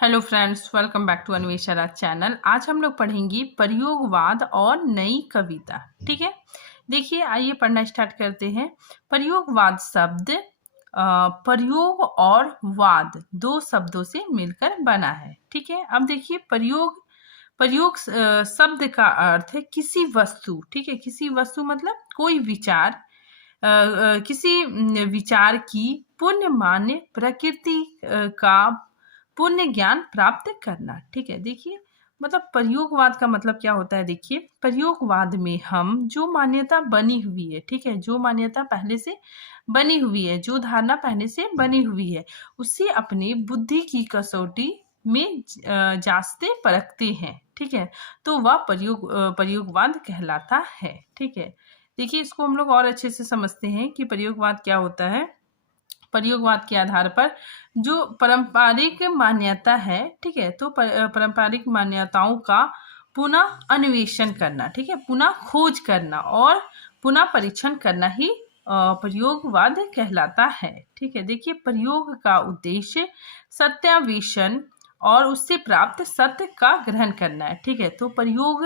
Hello friends, welcome back to Anvesha channel. आज हम लोग पढ़ेंगे प्रयोगवाद और नई कविता। ठीक है, देखिए आइए पढ़ना स्टार्ट करते हैं। प्रयोगवाद शब्द प्रयोग और वाद दो शब्दों से मिलकर बना है। ठीक है, अब देखिए प्रयोग प्रयोग शब्द का अर्थ है किसी वस्तु। ठीक है, किसी वस्तु मतलब कोई विचार, किसी विचार की पुण्य मान्य प्रकृति का पुण्य ज्ञान प्राप्त करना। ठीक है, देखिए मतलब प्रयोगवाद का मतलब क्या होता है। देखिए प्रयोगवाद में हम जो मान्यता बनी हुई है, ठीक है, जो मान्यता पहले से बनी हुई है, जो धारणा पहले से बनी हुई है, उसे अपने बुद्धि की कसौटी में जांचते परखते हैं। ठीक है, तो वह प्रयोगवाद कहलाता है। ठीक है, देखिए इसको हम लोग और अच्छे से समझते हैं कि प्रयोगवाद क्या होता है। प्रयोगवाद के आधार पर जो पारंपरिक मान्यता है, ठीक है, तो पारंपरिक मान्यताओं का पुनः अन्वेषण करना, ठीक है, पुनः खोज करना और पुनः परीक्षण करना ही प्रयोगवाद कहलाता है। ठीक है, देखिए प्रयोग का उद्देश्य सत्यान्वेषण और उससे प्राप्त सत्य का ग्रहण करना है। ठीक है, तो प्रयोग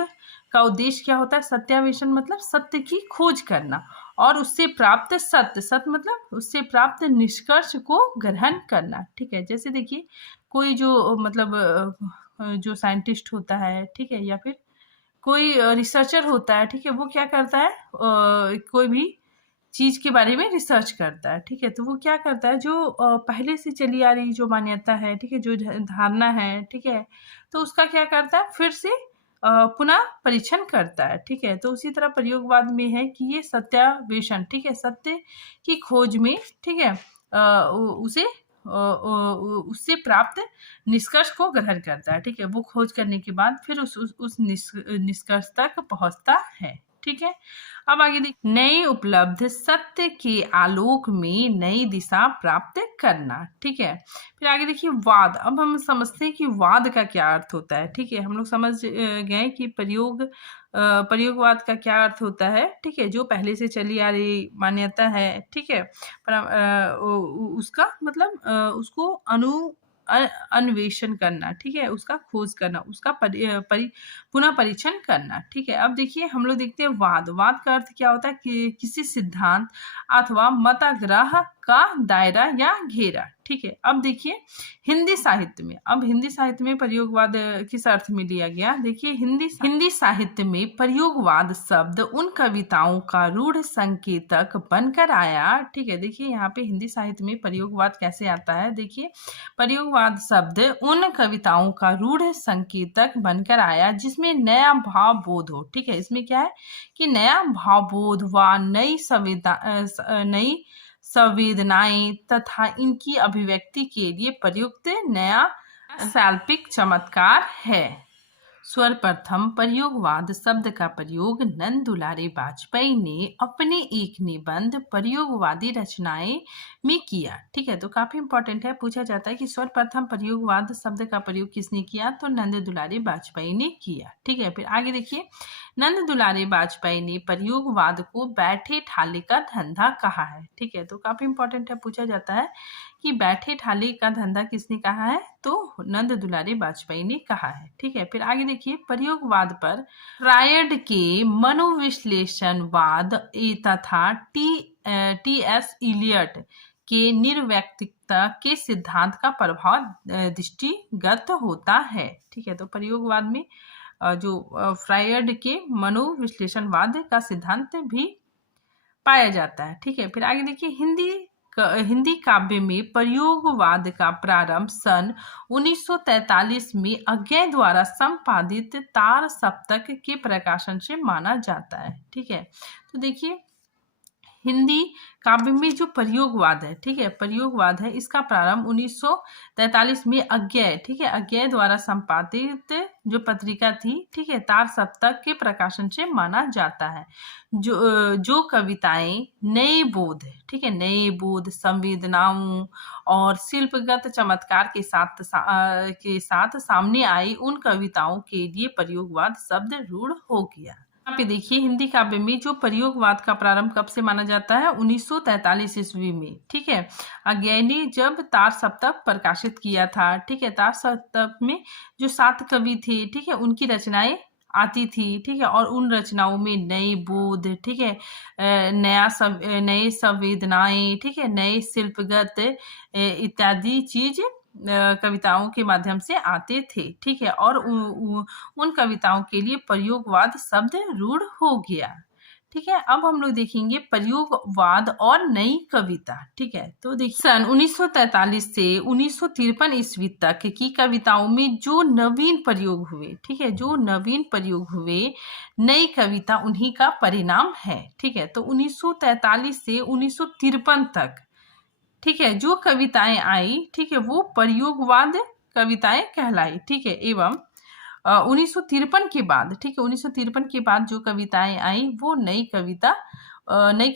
का उद्देश्य क्या होता है। सत्यान्वेषण मतलब सत्य की खोज करना और उससे प्राप्त सत्य, सत्य मतलब उससे प्राप्त निष्कर्ष को ग्रहण करना। ठीक है, जैसे देखिए कोई जो मतलब जो साइंटिस्ट होता है, ठीक है, या फिर कोई रिसर्चर होता है, ठीक है, वो क्या करता है, कोई भी चीज के बारे में रिसर्च करता है। ठीक है, तो वो क्या करता है, जो पहले से चली आ रही जो मान्यता है, ठीक है, जो धारणा है, ठीक है, तो उसका क्या करता है, फिर से पुनः परीक्षण करता है। ठीक है, तो उसी तरह प्रयोगवाद में है कि ये सत्यान्वेषण, ठीक है, सत्य की खोज में, ठीक है, उससे प्राप्त निष्कर्ष को ग्रहण करता है। ठीक है, वो खोज करने के बाद फिर उस निष्कर्ष तक पहुंचता है। ठीक है, अब आगे देखिए नए उपलब्ध सत्य के आलोक में नई दिशा प्राप्त करना। ठीक है, फिर आगे देखिए वाद। अब हम समझते हैं कि वाद का क्या अर्थ होता है। ठीक है, हम लोग समझ गए कि प्रयोगवाद का क्या अर्थ होता है। ठीक है, जो पहले से चली आ रही मान्यता है, ठीक है, पर उसका मतलब उसको अन्वेषण करना, ठीक है, उसका खोज करना, उसका पुनः परीक्षण करना। ठीक है, अब देखिए हम लोग देखते हैं वाद। वाद का अर्थ क्या होता है कि किसी सिद्धांत अथवा मताग्रह का दायरा या घेरा। ठीक है, अब देखिए हिंदी साहित्य में, अब हिंदी साहित्य में प्रयोगवाद किस अर्थ में लिया गया। देखिए हिंदी साहित्य में प्रयोगवाद शब्द उन कविताओं का रूढ़ संकेतक बनकर आया। ठीक है, देखिए यहाँ पे हिंदी साहित्य में प्रयोगवाद कैसे आता है। देखिए प्रयोगवाद शब्द उन कविताओं का रूढ़ संकेतक बनकर आया जिसमें नया भाव बोध हो। ठीक है, इसमें क्या है कि नया भाव बोध व नई संवेदनाएं तथा इनकी अभिव्यक्ति के लिए प्रयुक्त नया शैल्पिक चमत्कार है। सर्वप्रथम प्रयोगवाद शब्द का प्रयोग नंद दुलारे वाजपेयी ने अपने एक निबंध प्रयोगवादी रचनाएं में किया। ठीक है, तो काफी इंपॉर्टेंट है, पूछा जाता है कि सर्वप्रथम प्रयोगवाद शब्द का प्रयोग किसने किया, तो नंद दुलारे वाजपेयी ने किया। ठीक है, फिर आगे देखिए नंद दुलारे वाजपेयी ने प्रयोगवाद को बैठे ठाले का धंधा कहा है। ठीक है, तो काफी इंपॉर्टेंट है, पूछा जाता है कि बैठे ठाले का धंधा किसने कहा है, तो नंद दुलारे वाजपेयी ने कहा है। ठीक है, फिर आगे देखिए प्रयोगवाद पर फ्रायड के मनोविश्लेषणवाद तथा टी एस इलियट के निर्व्यक्तिकता के सिद्धांत का प्रभाव दृष्टिगत होता है। ठीक है, तो प्रयोगवाद में जो फ्रायड के मनोविश्लेषणवाद का सिद्धांत भी पाया जाता है। ठीक है, फिर आगे देखिए हिंदी काव्य में प्रयोगवाद का प्रारंभ सन 1943 में अज्ञे द्वारा संपादित तार सप्तक के प्रकाशन से माना जाता है। ठीक है, तो देखिए हिंदी काव्य में जो प्रयोगवाद है, ठीक है, प्रयोगवाद है, इसका प्रारंभ 1943 में अज्ञेय, ठीक है, अज्ञेय द्वारा संपादित जो पत्रिका थी, ठीक है, तार सप्तक के प्रकाशन से माना जाता है। जो कविताएं नए बोध, ठीक है, नए बोध संवेदनाओं और शिल्पगत चमत्कार के साथ सामने आई, उन कविताओं के लिए प्रयोगवाद शब्द रूढ़ हो गया। यहाँ पे देखिए हिंदी काव्य में जो प्रयोगवाद का प्रारंभ कब से माना जाता है, 1943 ईस्वी में। ठीक है, अज्ञे ने जब तार सप्तक प्रकाशित किया था। ठीक है, तार सप्तक में जो 7 कवि थे, ठीक है, उनकी रचनाएं आती थी। ठीक है, और उन रचनाओं में नए बोध, ठीक है, नए संवेदनाएं, ठीक है, नए शिल्पगत इत्यादि चीज कविताओं के माध्यम से आते थे। ठीक है, और उन कविताओं के लिए प्रयोगवाद शब्द रूढ़ हो गया। ठीक है, अब हम लोग देखेंगे प्रयोगवाद और नई कविता। ठीक है, तो देखिए सन 1943 से 1953 ईस्वी तक की कविताओं में जो नवीन प्रयोग हुए, ठीक है, जो नवीन प्रयोग हुए, नई कविता उन्हीं का परिणाम है। ठीक है, तो 1943 से 1953 तक, ठीक है, जो कविताएं आई, ठीक है, वो प्रयोगवाद कविताएं कहलाई। ठीक है, एवं 1953 के बाद, ठीक है, 1953 के बाद जो कविताएं आई वो नई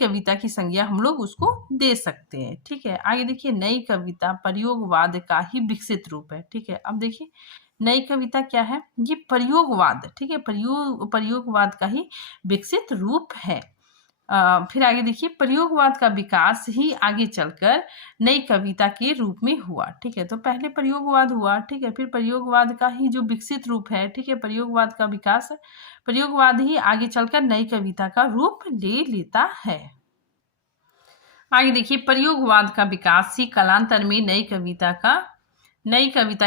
कविता की संज्ञा हम लोग उसको दे सकते हैं। ठीक है, आगे देखिए नई कविता प्रयोगवाद का ही विकसित रूप है। ठीक है, अब देखिए नई कविता क्या है, ये प्रयोगवाद, ठीक है, प्रयोगवाद का ही विकसित रूप है। फिर आगे देखिए प्रयोगवाद का विकास ही आगे चलकर नई कविता के रूप में हुआ। ठीक है, तो पहले प्रयोगवाद हुआ, ठीक है, फिर प्रयोगवाद का ही जो विकसित रूप है, ठीक है, प्रयोगवाद का विकास, प्रयोगवाद ही आगे चलकर नई कविता का रूप ले लेता है। आगे देखिए प्रयोगवाद का विकास ही कालांतर में नई कविता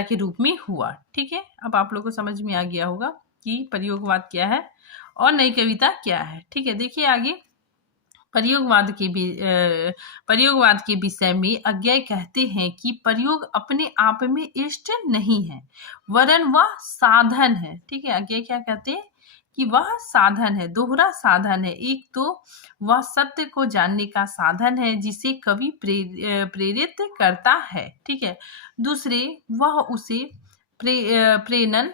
के रूप में हुआ। ठीक है, अब आप लोगों को समझ में आ गया होगा कि प्रयोगवाद क्या है और नई कविता क्या है। ठीक है, देखिए आगे प्रयोगवाद के विषय में अज्ञे कहते हैं कि प्रयोग अपने आप में इष्ट नहीं है, वरन वह साधन है। ठीक है, अज्ञे क्या कहते हैं कि वह साधन है, दोहरा साधन है। एक तो वह सत्य को जानने का साधन है जिसे कवि प्रेरित करता है। ठीक है, दूसरे वह उसे प्रेरण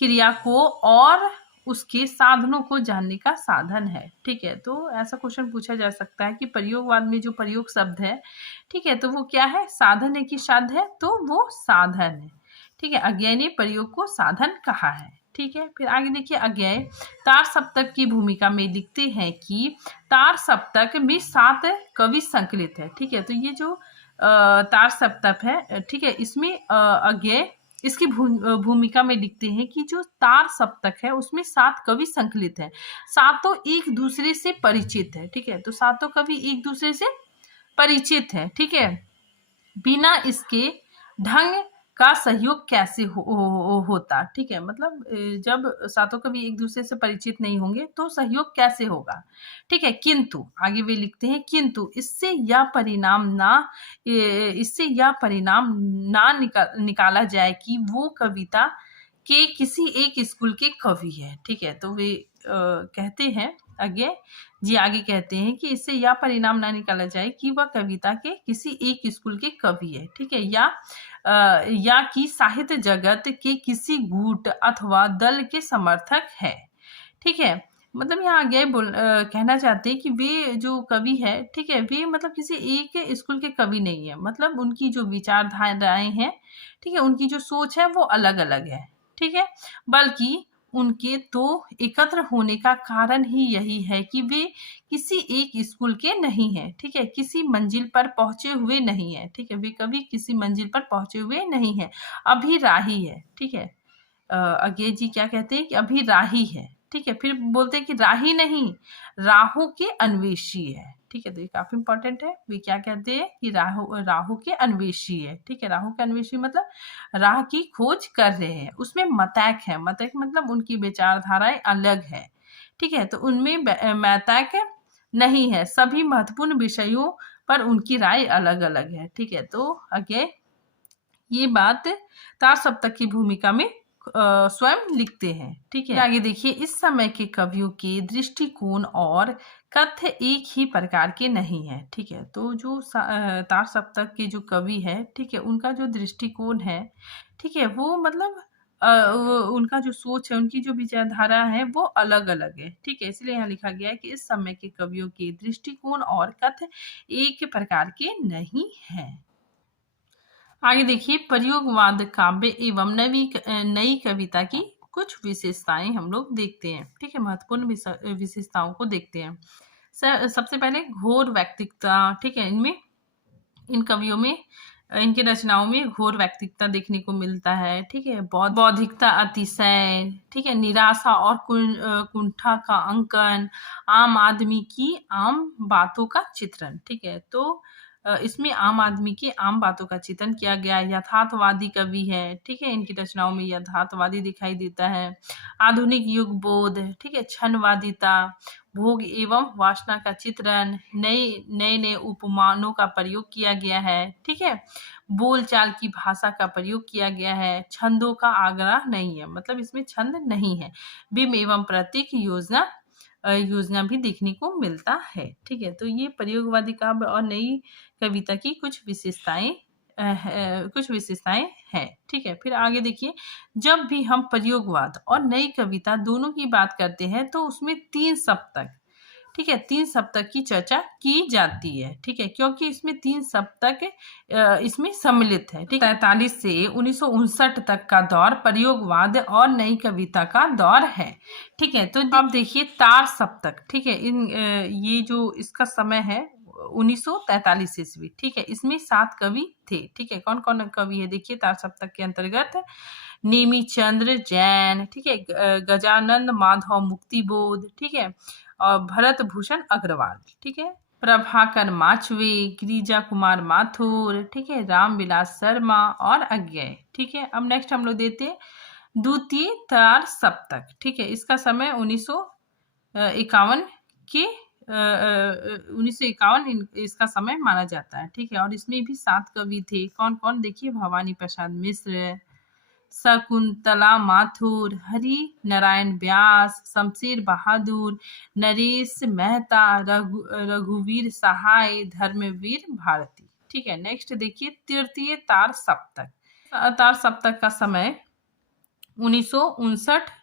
क्रिया को और उसके साधनों को जानने का साधन है। ठीक है, तो ऐसा क्वेश्चन पूछा जा सकता है कि प्रयोगवाद में जो प्रयोग शब्द है, ठीक है, तो वो क्या है, साधन है कि साध है, तो वो साधन है। ठीक है, अज्ञे ने प्रयोग को साधन कहा है। ठीक है, फिर आगे देखिए अज्ञे तार सप्तक की भूमिका में लिखते हैं कि तार सप्तक में 7 कवि संकलित है। ठीक है, तो ये जो तार सप्तक है, ठीक है, इसमें अज्ञे इसकी भूमिका में लिखते हैं कि जो तार सप्तक है उसमें 7 कवि संकलित है, सातों एक दूसरे से परिचित है। ठीक है, तो सातों कवि एक दूसरे से परिचित है। ठीक है, बिना इसके ढंग का सहयोग कैसे होता। ठीक है, मतलब जब सातों कवि एक दूसरे से परिचित नहीं होंगे तो सहयोग कैसे होगा। ठीक है, किंतु आगे वे लिखते हैं किंतु इससे यह परिणाम ना निकाला जाए कि वो कविता के किसी एक स्कूल के कवि है। ठीक है, तो वे कहते हैं आगे कहते हैं कि इससे यह परिणाम ना निकाला जाए कि वह कविता के किसी एक स्कूल के कवि है। ठीक है, या कि साहित्य जगत के किसी गुट अथवा दल के समर्थक है। ठीक है, मतलब यहाँ आगे कहना चाहते हैं कि वे जो कवि है, ठीक है, वे मतलब किसी एक स्कूल के कवि नहीं है, मतलब उनकी जो विचारधाराएं हैं, ठीक है, उनकी जो सोच है वो अलग अलग है। ठीक है, बल्कि उनके तो एकत्र होने का कारण ही यही है कि वे किसी एक स्कूल के नहीं है। ठीक है, किसी मंजिल पर पहुंचे हुए नहीं है। ठीक है, वे कभी किसी मंजिल पर पहुंचे हुए नहीं है, अभी राही है। ठीक है, अज्ञे जी क्या कहते हैं कि अभी राही है। ठीक है, फिर बोलते हैं कि राही नहीं, राहों के अन्वेषी है। ठीक है, तो ये काफी इंपॉर्टेंट है। वे क्या कहते हैं कि राहों के अन्वेषी है। ठीक है, राहों के अन्वेषी मतलब राह की खोज कर रहे हैं। उसमें मतैक है, मतैक मतलब उनकी विचारधाराएं अलग है। ठीक है, तो उनमें मतैक नहीं है, सभी महत्वपूर्ण विषयों पर उनकी राय अलग अलग है। ठीक है, तो आगे ये बात तार सप्तक की भूमिका में स्वयं लिखते हैं। ठीक है, आगे देखिए इस समय के कवियों के दृष्टिकोण और कथ्य एक ही प्रकार के नहीं है। ठीक है, तो जो तार सप्तक के जो कवि है, ठीक है, उनका जो दृष्टिकोण है, ठीक है, वो मतलब उनका जो सोच है, उनकी जो विचारधारा है वो अलग अलग है। ठीक है, इसलिए यहाँ लिखा गया है कि इस समय के कवियों के दृष्टिकोण और कथ्य एक प्रकार के नहीं है। आगे देखिए प्रयोगवाद काव्य एवं नई कविता की कुछ विशेषताएं हम लोग देखते हैं। ठीक है, महत्वपूर्ण विशेषताओं को देखते हैं। सबसे पहले घोर व्यक्तित्व। ठीक है, इन कवियों में इनकी रचनाओं में घोर व्यक्तित्व देखने को मिलता है। ठीक है, बौद्धिकता, अतिशय, ठीक है, निराशा और कुंठा का अंकन, आम आदमी की आम बातों का चित्रण। ठीक है, तो इसमें आम आदमी की आम बातों का चित्रण किया गया। यथार्थवादी कवि है। ठीक है, इनकी रचनाओं में यथार्थवादी दिखाई देता है। आधुनिक युग बोध। ठीक है, क्षणवादिता, भोग एवं वासना का चित्रण, नए उपमानों का प्रयोग किया गया है। ठीक है, बोलचाल की भाषा का प्रयोग किया गया है। छंदों का आग्रह नहीं है, मतलब इसमें छंद नहीं है। बिंब एवं प्रतीक योजना भी देखने को मिलता है। ठीक है, तो ये प्रयोगवादी काव्य और नई कविता की कुछ विशेषताएं हैं। ठीक है, फिर आगे देखिए, जब भी हम प्रयोगवाद और नई कविता दोनों की बात करते हैं तो उसमें 3 सप्तक, ठीक है, 3 सप्तक की चर्चा की जाती है। ठीक है, क्योंकि इसमें 3 सप्तक इसमें सम्मिलित है। ठीक है, 43 से 1959 तक का दौर प्रयोगवाद और नई कविता का दौर है। ठीक है, तो अब देखिए तार सप्तक। ठीक है, ये जो इसका समय है 1943 ईस्वी। ठीक है, इसमें 7 कवि थे। ठीक है, कौन कौन कवि है देखिए तार सप्तक के अंतर्गत। नेमी चंद्र जैन, ठीक है, गजानंद माधव मुक्तिबोध, ठीक है, और भरत भूषण अग्रवाल, ठीक है, प्रभाकर माचवे, गिरिजा कुमार माथुर, ठीक है, रामविलास शर्मा और अज्ञेय। ठीक है, अब नेक्स्ट हम लोग देते हैं द्वितीय तार सप्तक। ठीक है, इसका समय 1951 के 1951 इसका समय माना जाता है। ठीक है, और इसमें भी 7 कवि थे। कौन कौन देखिए, भवानी प्रसाद मिश्र, शकुंतला माथुर, हरि नारायण व्यास, शमशेर बहादुर, नरेश मेहता, रघुवीर सहाय, धर्मवीर भारती। ठीक है, नेक्स्ट देखिए तृतीय तार सप्तक। तार सप्तक का समय 1959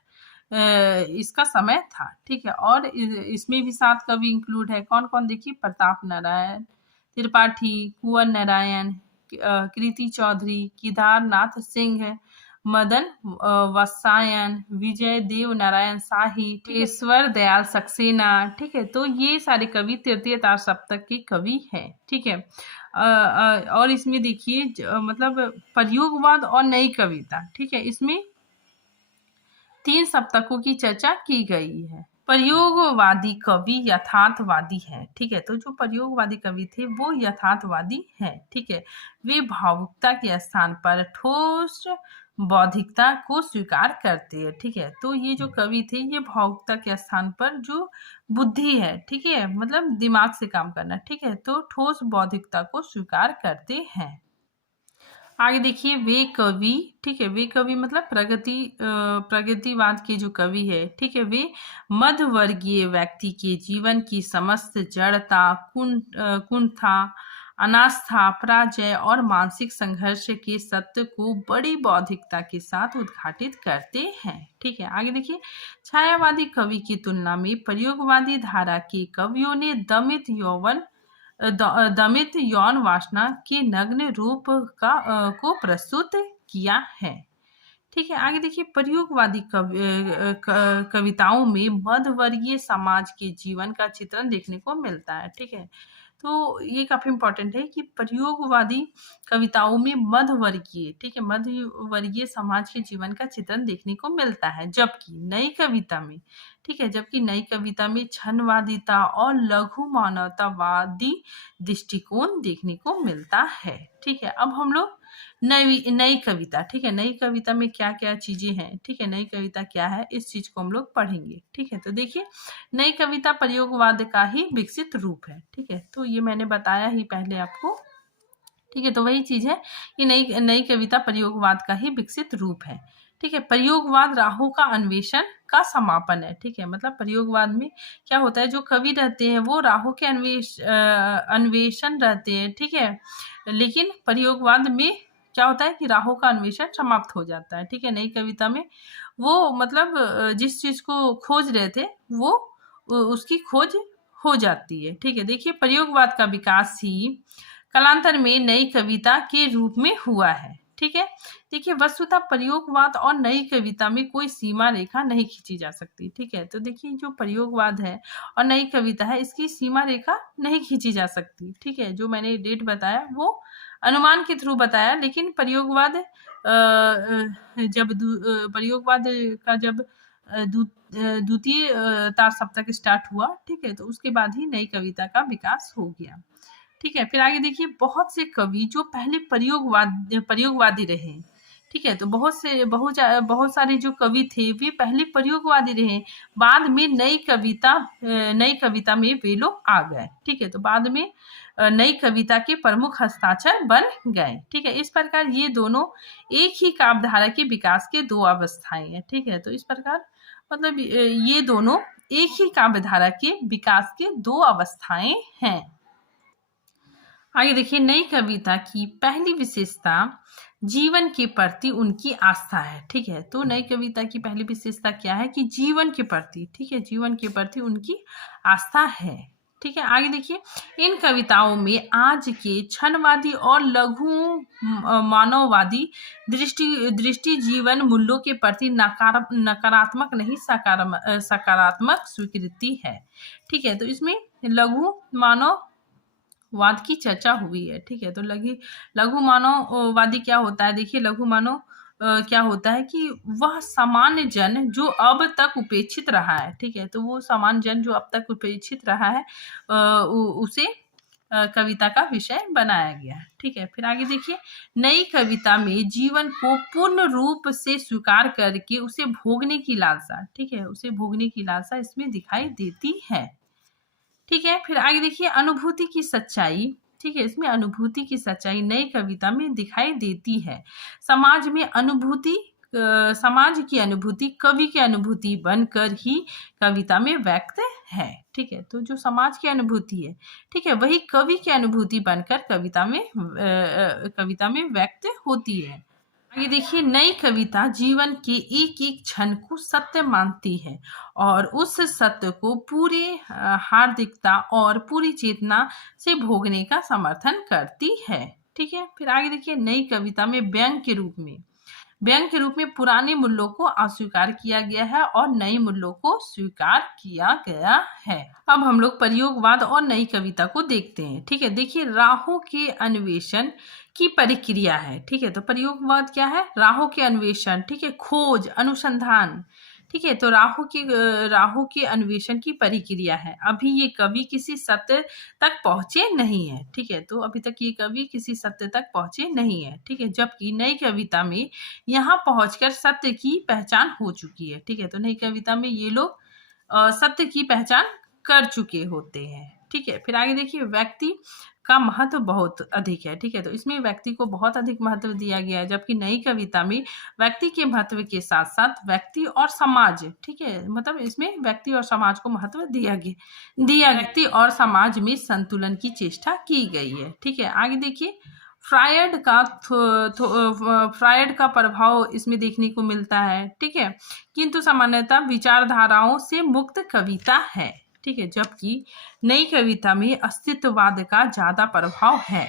इसका समय था। ठीक है, और इसमें भी 7 कवि इंक्लूड है। कौन कौन देखिए, प्रताप नारायण त्रिपाठी, कुंवर नारायण, कृति चौधरी, केदारनाथ सिंह, मदन वत्सायन, विजय देव नारायण शाही, ईश्वर दयाल सक्सेना। ठीक है, तो ये सारे कवि तृतीय तार सप्तक के कवि हैं। ठीक है, और इसमें देखिए मतलब प्रयोगवाद और नई कविता। ठीक है, इसमें 3 सप्तकों की चर्चा की गई है। प्रयोगवादी कवि यथार्थवादी है। ठीक है, तो जो प्रयोगवादी कवि थे वो यथार्थवादी हैं। ठीक है, वे भावुकता के स्थान पर ठोस बौद्धिकता को स्वीकार करते हैं। ठीक है, तो ये जो कवि थे ये भावुकता के स्थान पर जो बुद्धि है, ठीक है, मतलब दिमाग से काम करना, ठीक है, तो ठोस बौद्धिकता को स्वीकार करते हैं। आगे देखिए वे कवि, ठीक है, वे कवि मतलब प्रगतिवाद के जो कवि है, ठीक है, वे मध्यवर्गीय व्यक्ति के जीवन की समस्त जड़ता, कुंठा, अनास्था, पराजय और मानसिक संघर्ष के सत्य को बड़ी बौद्धिकता के साथ उद्घाटित करते हैं। ठीक है, आगे देखिए छायावादी कवि की तुलना में प्रयोगवादी धारा के कवियों ने दमित यौन वासना के नग्न रूप को प्रस्तुत किया है। ठीक है, आगे देखिए प्रयोगवादी कविताओं में मध्यवर्गीय समाज के जीवन का चित्रण देखने को मिलता है। ठीक है, तो ये काफी इंपॉर्टेंट है कि प्रयोगवादी कविताओं में मध्यवर्गीय, ठीक है, मध्यवर्गीय समाज के जीवन का चित्रण देखने को मिलता है, जबकि नई कविता में, ठीक है, जबकि नई कविता में क्षणवादिता और लघु मानवतावादी दृष्टिकोण देखने को मिलता है। ठीक है, अब हम लोग नई कविता, ठीक है, नई कविता में क्या क्या चीजें हैं, ठीक है, नई कविता क्या है इस चीज को हम लोग पढ़ेंगे। ठीक है, तो देखिए नई कविता प्रयोगवाद का ही विकसित रूप है। ठीक है, तो ये मैंने बताया ही पहले आपको। ठीक है, तो वही चीज है कि नई कविता प्रयोगवाद का ही विकसित रूप है। ठीक है, प्रयोगवाद राहों का अन्वेषण का समापन है। ठीक है, मतलब प्रयोगवाद में क्या होता है, जो कवि रहते हैं वो राहों के अन्वेषण रहते हैं। ठीक है, लेकिन प्रयोगवाद में क्या होता है कि राहों का अन्वेषण समाप्त हो जाता है। ठीक है, नई कविता में वो मतलब जिस चीज को खोज रहे थे वो उसकी खोज हो जाती है। ठीक है, देखिए प्रयोगवाद का विकास ही कालांतर में नई कविता के रूप में हुआ है। ठीक है। देखिए वस्तुतः प्रयोगवाद और नई कविता में कोई सीमा रेखा नहीं खींची जा सकती। ठीक है, तो देखिए जो प्रयोगवाद है और नई कविता है इसकी सीमा रेखा नहीं खींची जा सकती। ठीक है, जो मैंने डेट बताया वो अनुमान के थ्रू बताया, लेकिन प्रयोगवाद प्रयोगवाद का जब द्वितीय तार सप्तक स्टार्ट हुआ, ठीक है, तो उसके बाद ही नई कविता का विकास हो गया। ठीक है, फिर आगे देखिए बहुत से कवि जो पहले प्रयोगवादी रहे। ठीक है, तो बहुत सारे जो कवि थे वे पहले प्रयोगवादी रहे, बाद में नई कविता में वे लोग आ गए। ठीक है, तो बाद में नई कविता के प्रमुख हस्ताक्षर बन गए। ठीक है, इस प्रकार ये दोनों एक ही काव्यधारा के विकास के दो अवस्थाएं हैं। ठीक है, तो इस प्रकार मतलब ये दोनों एक ही काव्यधारा के विकास के दो अवस्थाएं हैं। आगे देखिए नई कविता की पहली विशेषता जीवन के प्रति उनकी आस्था है। ठीक है, तो नई कविता की पहली विशेषता क्या है कि जीवन के प्रति, ठीक है, जीवन के प्रति उनकी आस्था है। ठीक है, आगे देखिए इन कविताओं में आज के क्षणवादी और लघु मानववादी दृष्टि जीवन मूल्यों के प्रति नकारात्मक नहीं सकारात्मक स्वीकृति है। ठीक है, तो इसमें लघु मानववाद की चर्चा हुई है। ठीक है, तो लघु मानववादी क्या होता है? देखिए लघु मानव क्या होता है कि वह सामान्य जन जो अब तक उपेक्षित रहा है। ठीक है, तो वो सामान्य जन जो अब तक उपेक्षित रहा है उसे कविता का विषय बनाया गया है। ठीक है, फिर आगे देखिए नई कविता में जीवन को पूर्ण रूप से स्वीकार करके उसे भोगने की लालसा, ठीक है, उसे भोगने की लालसा इसमें दिखाई देती है। ठीक है, फिर आगे देखिए अनुभूति की सच्चाई, ठीक है, इसमें अनुभूति की सच्चाई नई कविता में दिखाई देती है। समाज की अनुभूति कवि की अनुभूति बनकर ही कविता में व्यक्त है। ठीक है, तो जो समाज की अनुभूति है, ठीक है, वही कवि की अनुभूति बनकर कविता में व्यक्त होती है। आगे देखिए नई कविता जीवन के एक एक क्षण को सत्य मानती है और उस सत्य को पूरी हार्दिकता और पूरी चेतना से भोगने का समर्थन करती है। ठीक है, फिर आगे देखिए नई कविता में व्यंग के रूप में पुराने मूल्यों को अस्वीकार किया गया है और नए मूल्यों को स्वीकार किया गया है। अब हम लोग प्रयोगवाद और नई कविता को देखते हैं। ठीक है, देखिए राहों के अन्वेषण की प्रक्रिया है। ठीक है, तो प्रयोगवाद क्या है? राहों के अन्वेषण, ठीक है, खोज, अनुसंधान। ठीक है, तो राहों के अन्वेषण की प्रक्रिया है। अभी ये कवि किसी सत्य तक पहुंचे नहीं है। ठीक है, तो अभी तक ये कवि किसी सत्य तक पहुंचे नहीं है। ठीक है, जबकि नई कविता में यहाँ पहुंचकर सत्य की पहचान हो चुकी है। ठीक है, तो नई कविता में ये लोग सत्य की पहचान कर चुके होते हैं। ठीक है, फिर आगे देखिए व्यक्ति का महत्व बहुत अधिक है। ठीक है, तो इसमें व्यक्ति को बहुत अधिक महत्व दिया गया है, जबकि नई कविता में व्यक्ति के महत्व के साथ साथ व्यक्ति और समाज, ठीक है, मतलब इसमें व्यक्ति और समाज को महत्व दिया व्यक्ति और समाज में संतुलन की चेष्टा की गई है। ठीक है, आगे देखिए फ्रायड का प्रभाव इसमें देखने को मिलता है। ठीक है, किंतु सामान्यतः विचारधाराओं से मुक्त कविता है। ठीक है, जबकि नई कविता में अस्तित्ववाद का ज्यादा प्रभाव है।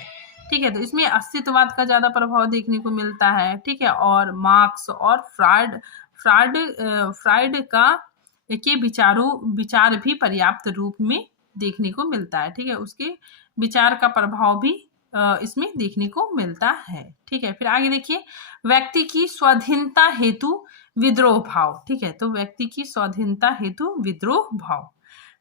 ठीक है, तो इसमें अस्तित्ववाद का ज्यादा प्रभाव देखने को मिलता है। ठीक है, और मार्क्स और फ्रायड के विचार भी पर्याप्त रूप में देखने को मिलता है। ठीक है, उसके विचार का प्रभाव भी इसमें देखने को मिलता है। ठीक है, फिर आगे देखिए व्यक्ति की स्वाधीनता हेतु विद्रोह भाव। ठीक है, तो व्यक्ति की स्वाधीनता हेतु विद्रोह भाव।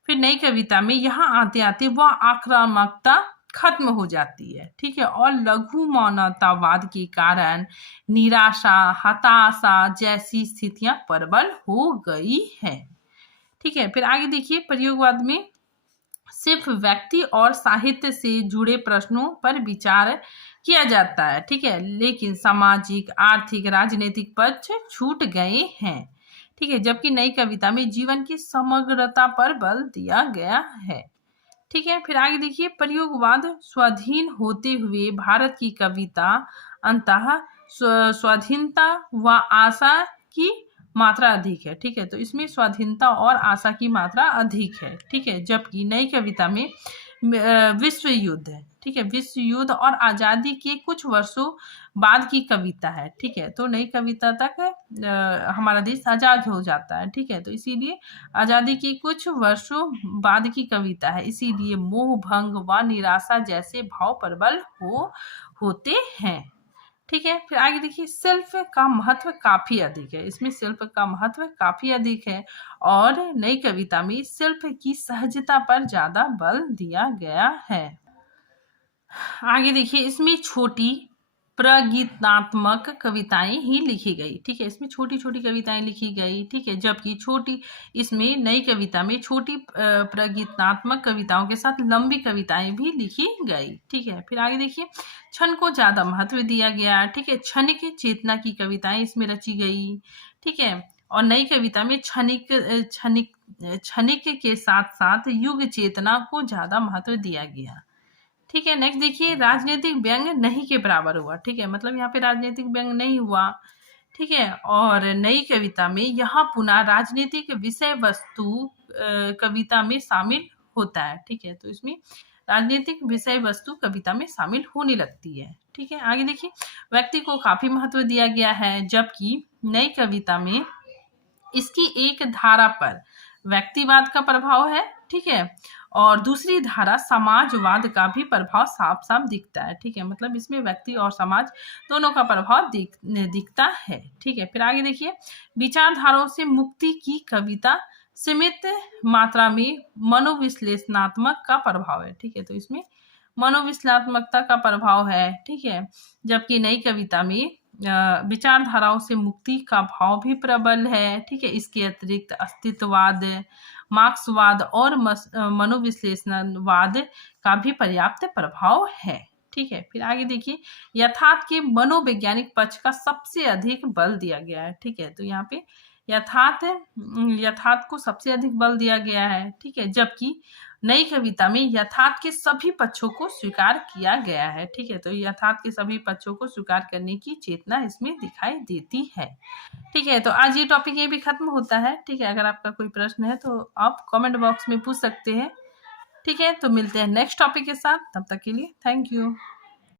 फिर नई कविता में यहाँ आते आते वह आक्रामकता खत्म हो जाती है। ठीक है, और लघु मानवतावाद के कारण निराशा, हताशा जैसी स्थितियां प्रबल हो गई है। ठीक है, फिर आगे देखिए प्रयोगवाद में सिर्फ व्यक्ति और साहित्य से जुड़े प्रश्नों पर विचार किया जाता है। ठीक है, लेकिन सामाजिक, आर्थिक, राजनीतिक पक्ष छूट गए हैं। ठीक है, जबकि नई कविता में जीवन की समग्रता पर बल दिया गया है। ठीक है, फिर आगे देखिए प्रयोगवाद स्वाधीन होते हुए भारत की कविता अंततः स्वाधीनता व आशा की मात्रा अधिक है। ठीक है, तो इसमें स्वाधीनता और आशा की मात्रा अधिक है। ठीक है, जबकि नई कविता में विश्व युद्ध है। ठीक है, विश्व युद्ध और आज़ादी के कुछ वर्षों बाद की कविता है, ठीक है। तो नई कविता तक हमारा देश आज़ाद हो जाता है, ठीक है। तो इसीलिए आज़ादी के कुछ वर्षों बाद की कविता है, इसीलिए मोह भंग व निराशा जैसे भाव प्रबल होते हैं, ठीक है। फिर आगे देखिए, सेल्फ का महत्व काफी अधिक है, इसमें सेल्फ का महत्व काफी अधिक है और नई कविता में सेल्फ की सहजता पर ज्यादा बल दिया गया है। आगे देखिए, इसमें छोटी प्रगीतात्मक कविताएं ही लिखी गई, ठीक है। इसमें छोटी छोटी कविताएं लिखी गई, ठीक है। जबकि छोटी इसमें नई कविता में छोटी प्रगीतात्मक कविताओं के साथ लंबी कविताएं भी लिखी गई, ठीक है। फिर आगे देखिए, क्षण को ज्यादा महत्व दिया गया, ठीक है। क्षणिक चेतना की कविताएं इसमें रची गई, ठीक है। और नई कविता में क्षणिक क्षणिक क्षणिक के साथ साथ युग चेतना को ज्यादा महत्व दिया गया, ठीक है। नेक्स्ट देखिए, राजनीतिक व्यंग नहीं के बराबर हुआ, ठीक है। मतलब यहाँ पे राजनीतिक व्यंग नहीं हुआ, ठीक है। और नई कविता में यहाँ पुनः राजनीतिक विषय वस्तु कविता में शामिल होता है, ठीक है। तो इसमें राजनीतिक विषय वस्तु कविता में शामिल होने लगती है, ठीक है। आगे देखिए, व्यक्ति को काफी महत्व दिया गया है, जबकि नई कविता में इसकी एक धारा पर व्यक्तिवाद का प्रभाव है, ठीक है। और दूसरी धारा समाजवाद का भी प्रभाव साफ साफ दिखता है, ठीक है। मतलब इसमें व्यक्ति और समाज दोनों का प्रभाव दिखता है, ठीक है। फिर आगे देखिए, विचारधाराओं से मुक्ति की कविता सीमित मात्रा में मनोविश्लेषणात्मक का प्रभाव है, ठीक है। तो इसमें मनोविश्लेषणात्मकता का प्रभाव है, ठीक है। जबकि नई कविता में विचारधाराओं से मुक्ति का भाव भी प्रबल है, ठीक है। इसके अतिरिक्त अस्तित्ववाद, मार्क्सवाद और मनोविश्लेषणवाद का भी पर्याप्त प्रभाव है, ठीक है। फिर आगे देखिए, यथार्थ के मनोवैज्ञानिक पक्ष का सबसे अधिक बल दिया गया है, ठीक है। तो यहाँ पे यथार्थ को सबसे अधिक बल दिया गया है, ठीक है। जबकि नई कविता में यथार्थ के सभी पक्षों को स्वीकार किया गया है, ठीक है। तो यथार्थ के सभी पक्षों को स्वीकार करने की चेतना इसमें दिखाई देती है, ठीक है। तो आज ये टॉपिक ये भी खत्म होता है, ठीक है। अगर आपका कोई प्रश्न है तो आप कमेंट बॉक्स में पूछ सकते हैं, ठीक है। तो मिलते हैं नेक्स्ट टॉपिक के साथ, तब तक के लिए थैंक यू।